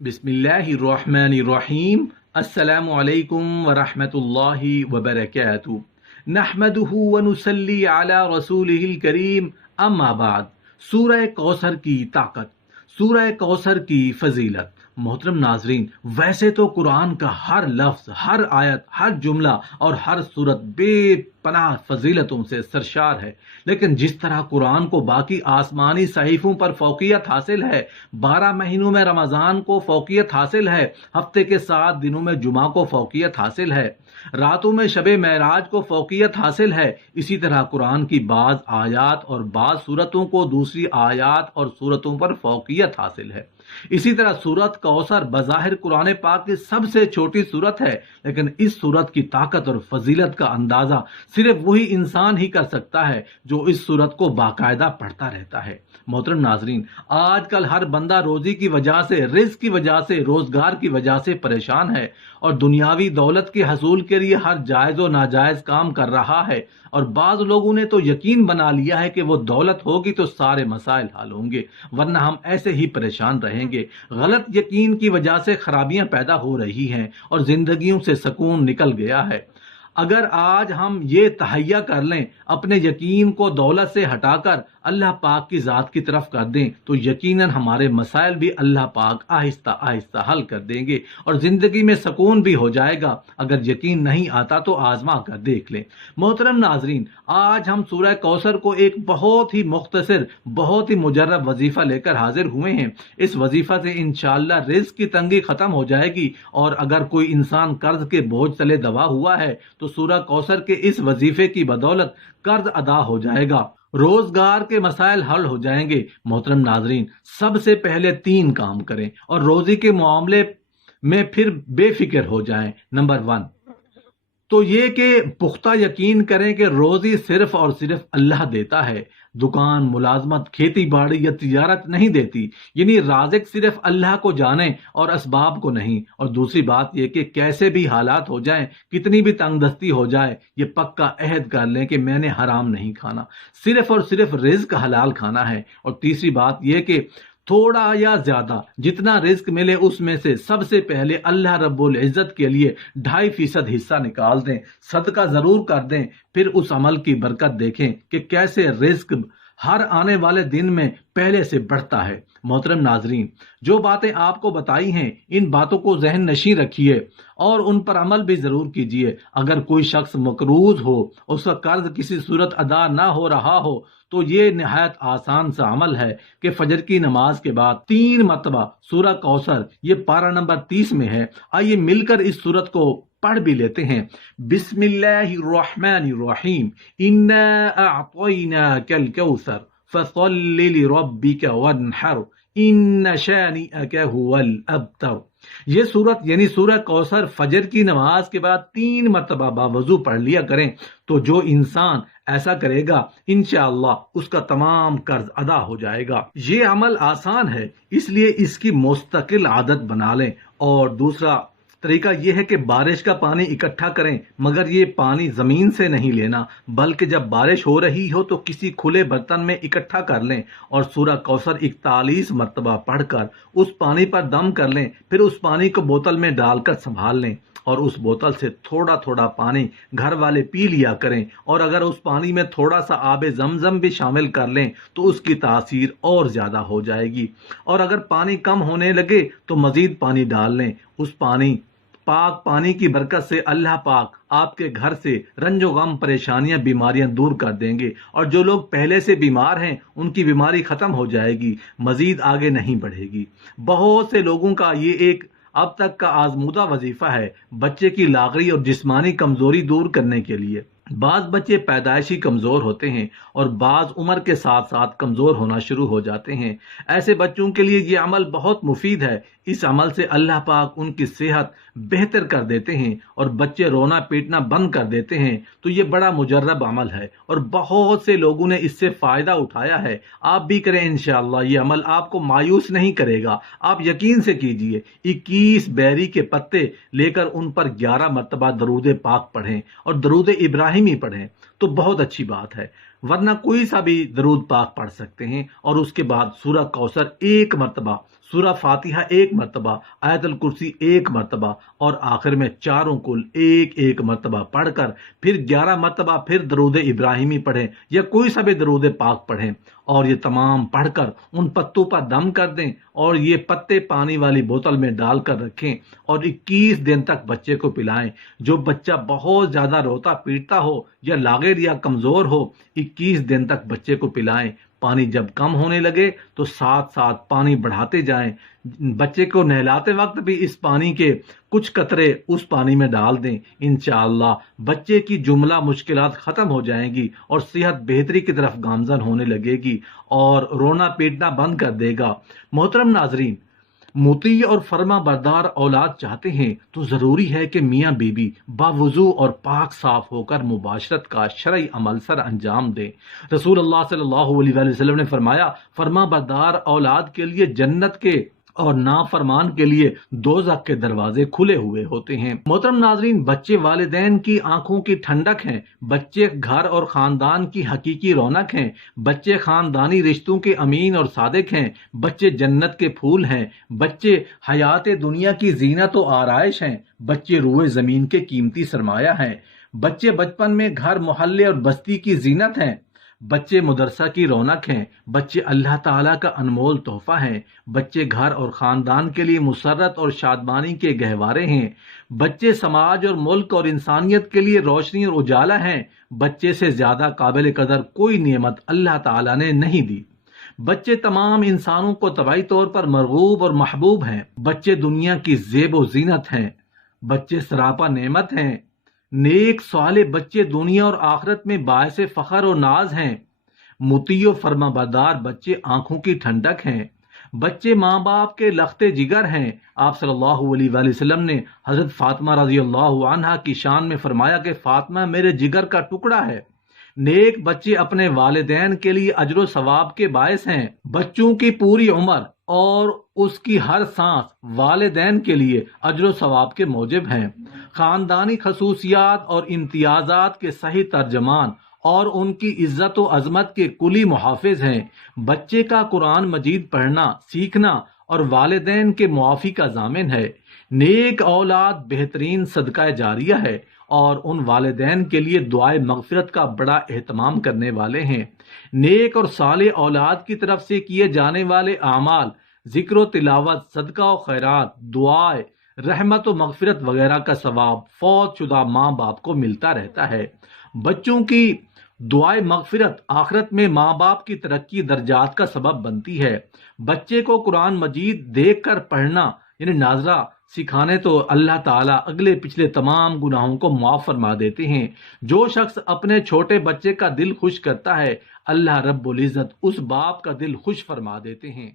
बिस्मिल्लाहिर्रहमानिर्रहीम। अस्सलामु अलैकुम वरहमतुल्लाहि वबरकातुहू। नहमदुहु व नुसल्ली अला रसूलिहिल करीम। अम्मा बाद। सूरह कौसर की ताकत, सूरह कौसर की फजीलत। मोहतरम नाजरीन, वैसे तो कुरान का हर लफ्ज, हर आयत, हर जुमला और हर सूरत बेपनाह फजीलतों से सरशार है, लेकिन जिस तरह कुरान को बाकी आसमानी सहीफों पर फौकियत हासिल है, 12 महीनों में रमज़ान को फौकियत हासिल है, हफ्ते के 7 दिनों में जुमा को फौकियत हासिल है, रातों में शबे महराज को फौकियत हासिल है, इसी तरह कुरान की बाज़ आयात और बाज़ सूरतों को दूसरी आयात और सूरतों पर फौकियत हासिल है। इसी तरह सूरत कौसर बज़ाहिर कुरान पाक की सबसे छोटी सूरत है, लेकिन इस सूरत की ताकत और फजीलत का अंदाजा सिर्फ वही इंसान ही कर सकता है जो इस सूरत को बाकायदा पढ़ता रहता है। मोहतरम नाजरीन, आजकल हर बंदा रोजी की वजह से, रिज़्क की वजह से, रोजगार की वजह से परेशान है और दुनियावी दौलत के हसूल के लिए हर जायज़ और नाजायज़ काम कर रहा है, और बाज़ लोगों ने तो यकीन बना लिया है कि वो दौलत होगी तो सारे मसाइल हल होंगे, वरना हम ऐसे ही परेशान रहेंगे। गलत यकीन की वजह से खराबियां पैदा हो रही हैं और जिंदगियों से सुकून निकल गया है। अगर आज हम ये तहैया कर लें, अपने यकीन को दौलत से हटाकर अल्लाह पाक की ज़ात की तरफ कर दें, तो यकीनन हमारे मसाइल भी अल्लाह पाक आहिस्ता आहिस्ता हल कर देंगे और ज़िंदगी में सुकून भी हो जाएगा। अगर यकीन नहीं आता तो आजमा कर देख लें। मोहतरम नाजरीन, आज हम सूरह कौसर को एक बहुत ही मुख्तसर, बहुत ही मुजर्रब वजीफ़ा लेकर हाजिर हुए हैं। इस वजीफ़ा से इंशाअल्लाह रिज़्क की तंगी ख़त्म हो जाएगी, और अगर कोई इंसान कर्ज के बोझ तले दबा हुआ है तो सूरह कौसर के इस वजीफे की बदौलत कर्ज अदा हो जाएगा, रोजगार के मसाइल हल हो जाएंगे। मोहतरम नाजरीन, सबसे पहले 3 काम करें और रोजी के मामले में फिर बेफिक्र हो जाएं। नंबर 1 तो ये कि पुख्ता यकीन करें कि रोजी सिर्फ और सिर्फ अल्लाह देता है, दुकान, मुलाजमत, खेती बाड़ी या तिजारत नहीं देती। यानी राज़िक सिर्फ अल्लाह को जाने और असबाब को नहीं। और दूसरी बात यह कि कैसे भी हालात हो जाएं, कितनी भी तंगदस्ती हो जाए, ये पक्का अहद कर लें कि मैंने हराम नहीं खाना, सिर्फ और सिर्फ रिज़्क हलाल खाना है। और तीसरी बात यह कि थोड़ा या ज्यादा जितना रिस्क मिले उसमें से सबसे पहले अल्लाह रब्बुल इज्जत के लिए 2.5% हिस्सा निकाल दें, सदका जरूर कर दें। फिर उस अमल की बरकत देखें कि कैसे रिस्क हर आने वाले दिन में पहले से बढ़ता है। मोहतरम नाजरीन, जो बातें आपको बताई हैं, इन बातों को जहन नशीं रखिए और उन पर अमल भी जरूर कीजिए। अगर कोई शख्स मकरूज हो, उसका कर्ज किसी सूरत अदा ना हो रहा हो, तो ये निहायत आसान सा अमल है कि फजर की नमाज के बाद 3 मरतबा सूरह कौसर, ये पारा नंबर 30 में है। आइए मिलकर इस सूरत को पढ़ भी लेते हैं। बिस्मिल्लाहिर्रहमानिर्रहीम। इन्ना अअतैनाकल कौसर फसल्लि लिरब्बिका वन्हर इन्न शानिअका हुवल अब्तर। ये सूरत यानी सूरह कौसर फजर की नमाज के बाद 3 मरतबा बावजू पढ़ लिया करें, तो जो इंसान ऐसा करेगा इंशाअल्लाह उसका तमाम कर्ज अदा हो जाएगा। ये अमल आसान है, इसलिए इसकी मुस्तकिल आदत बना लें। और दूसरा तरीका यह है कि बारिश का पानी इकट्ठा करें, मगर ये पानी जमीन से नहीं लेना, बल्कि जब बारिश हो रही हो तो किसी खुले बर्तन में इकट्ठा कर लें और सूरह कौसर 41 मरतबा पढ़कर उस पानी पर दम कर लें। फिर उस पानी को बोतल में डालकर संभाल लें और उस बोतल से थोड़ा थोड़ा पानी घर वाले पी लिया करें। और अगर उस पानी में थोड़ा सा आबे जमजम भी शामिल कर लें तो उसकी तासीर और ज्यादा हो जाएगी। और अगर पानी कम होने लगे तो मजीद पानी डाल लें। उस पाक पानी की बरकत से अल्लाह पाक आपके घर से रंजो गम, परेशानियां, बीमारियां दूर कर देंगे, और जो लोग पहले से बीमार हैं उनकी बीमारी खत्म हो जाएगी, मजीद आगे नहीं बढ़ेगी। बहुत से लोगों का ये एक अब तक का आजमूदा वजीफा है बच्चे की लागरी और जिस्मानी कमजोरी दूर करने के लिए। बाज बच्चे पैदाइशी कमजोर होते हैं और बाज उम्र के साथ साथ कमजोर होना शुरू हो जाते हैं। ऐसे बच्चों के लिए ये अमल बहुत मुफीद है। इस अमल से अल्लाह पाक उनकी सेहत बेहतर कर देते हैं और बच्चे रोना पीटना बंद कर देते हैं। तो ये बड़ा मुजर्रब अमल है और बहुत से लोगों ने इससे फायदा उठाया है। आप भी करें इंशाअल्लाह, ये अमल आपको मायूस नहीं करेगा। आप यकीन से कीजिए। 21 बैरी के पत्ते लेकर उन पर 11 मरतबा दरूद पाक पढ़ें और दरूद इब्राहिमी पढ़ें तो बहुत अच्छी बात है, वरना कोई सा भी दरूद पाक पढ़ सकते हैं। और उसके बाद सूरह कौसर 1 मरतबा سورہ فاتحہ 1 مرتبہ، آیت الکرسی 1 مرتبہ اور آخر میں چاروں کل 1 مرتبہ پڑھ کر پھر 11 مرتبہ پھر درود ابراہیمی پڑھیں یا کوئی سا بھی درود پاک پڑھیں، اور یہ تمام پڑھ کر ان پتوں پر دم کر دیں اور یہ پتے پانی والی بوتل میں ڈال کر رکھیں اور 21 دن تک بچے کو پلائیں۔ جو بچہ بہت زیادہ روتا پیٹتا ہو یا لاغر یا کمزور ہو، 21 دن تک بچے کو پلائیں۔ پانی جب کم ہونے لگے تو ساتھ ساتھ پانی بڑھاتے جائیں۔ بچے کو نہلاتے وقت بھی اس پانی کے کچھ قطرے اس پانی میں ڈال دیں۔ انشاءاللہ بچے کی جملہ مشکلات ختم ہو جائیں گی اور صحت بہتری کی طرف گامزن ہونے لگے گی اور رونا پیٹنا بند کر دے گا۔ محترم ناظرین، مطیع اور فرما بردار اولاد چاہتے ہیں تو ضروری ہے کہ میاں بیوی باوضو اور پاک صاف ہو کر مباشرت کا شرعی عمل سر انجام دیں۔ رسول اللہ صلی اللہ علیہ وآلہ وسلم نے فرمایا، فرما بردار اولاد کے لیے جنت کے اور نافرمان کے لیے دوزخ کے دروازے کھلے ہوئے ہوتے ہیں۔ محترم ناظرین، بچے والدین کی آنکھوں کی ٹھنڈک ہیں، بچے گھر اور خاندان کی حقیقی رونق ہیں، بچے خاندانی رشتوں کے امین اور صادق ہیں، بچے جنت کے پھول ہیں، بچے حیات دنیا کی زینت و آرائش ہیں، بچے روئے زمین کے قیمتی سرمایہ ہیں، بچے بچپن میں گھر محلے اور بستی کی زینت ہیں، بچے مدرسہ کی رونق ہیں، بچے اللہ تعالیٰ کا انمول تحفہ ہیں، بچے گھر اور خاندان کے لیے مسرت اور شادمانی کے گہوارے ہیں، بچے سماج اور ملک اور انسانیت کے لیے روشنی اور اجالا ہیں۔ بچے سے زیادہ قابل قدر کوئی نعمت اللہ تعالیٰ نے نہیں دی۔ بچے تمام انسانوں کو طبعی طور پر مرغوب اور محبوب ہیں۔ بچے دنیا کی زیب و زینت ہیں، بچے سراپا نعمت ہیں۔ نیک صالح بچے دنیا اور آخرت میں باعث فخر و ناز ہیں۔ مطیع و فرما بردار بچے آنکھوں کی ٹھنڈک ہیں۔ بچے ماں باپ کے لختے جگر ہیں۔ آپ صلی اللہ علیہ وآلہ وسلم نے حضرت فاطمہ رضی اللہ عنہا کی شان میں فرمایا کہ فاطمہ میرے جگر کا ٹکڑا ہے۔ نیک بچے اپنے والدین کے لیے اجر و ثواب کے باعث ہیں۔ بچوں کی پوری عمر اور اس کی ہر سانس والدین کے لیے اجر و ثواب کے موجب ہیں۔ خاندانی خصوصیات اور امتیازات کے صحیح ترجمان اور ان کی عزت و عظمت کے کلی محافظ ہیں۔ بچے کا قرآن مجید پڑھنا سیکھنا اور والدین کے معافی کا ضامن ہے۔ نیک اولاد بہترین صدقہ جاریہ ہے اور ان والدین کے لیے دعائے مغفرت کا بڑا اہتمام کرنے والے ہیں۔ نیک اور صالح اولاد کی طرف سے کیے جانے والے اعمال، ذکر و تلاوت، صدقہ و خیرات، دعائے رحمت و مغفرت وغیرہ کا ثواب فوت شدہ ماں باپ کو ملتا رہتا ہے۔ بچوں کی دعائے مغفرت آخرت میں ماں باپ کی ترقی درجات کا سبب بنتی ہے۔ بچے کو قرآن مجید دیکھ کر پڑھنا یعنی ناظرہ سکھانے تو اللہ تعالیٰ اگلے پچھلے تمام گناہوں کو معاف فرما دیتے ہیں۔ جو شخص اپنے چھوٹے بچے کا دل خوش کرتا ہے، اللہ رب العزت اس باپ کا دل خوش فرما دیتے ہیں۔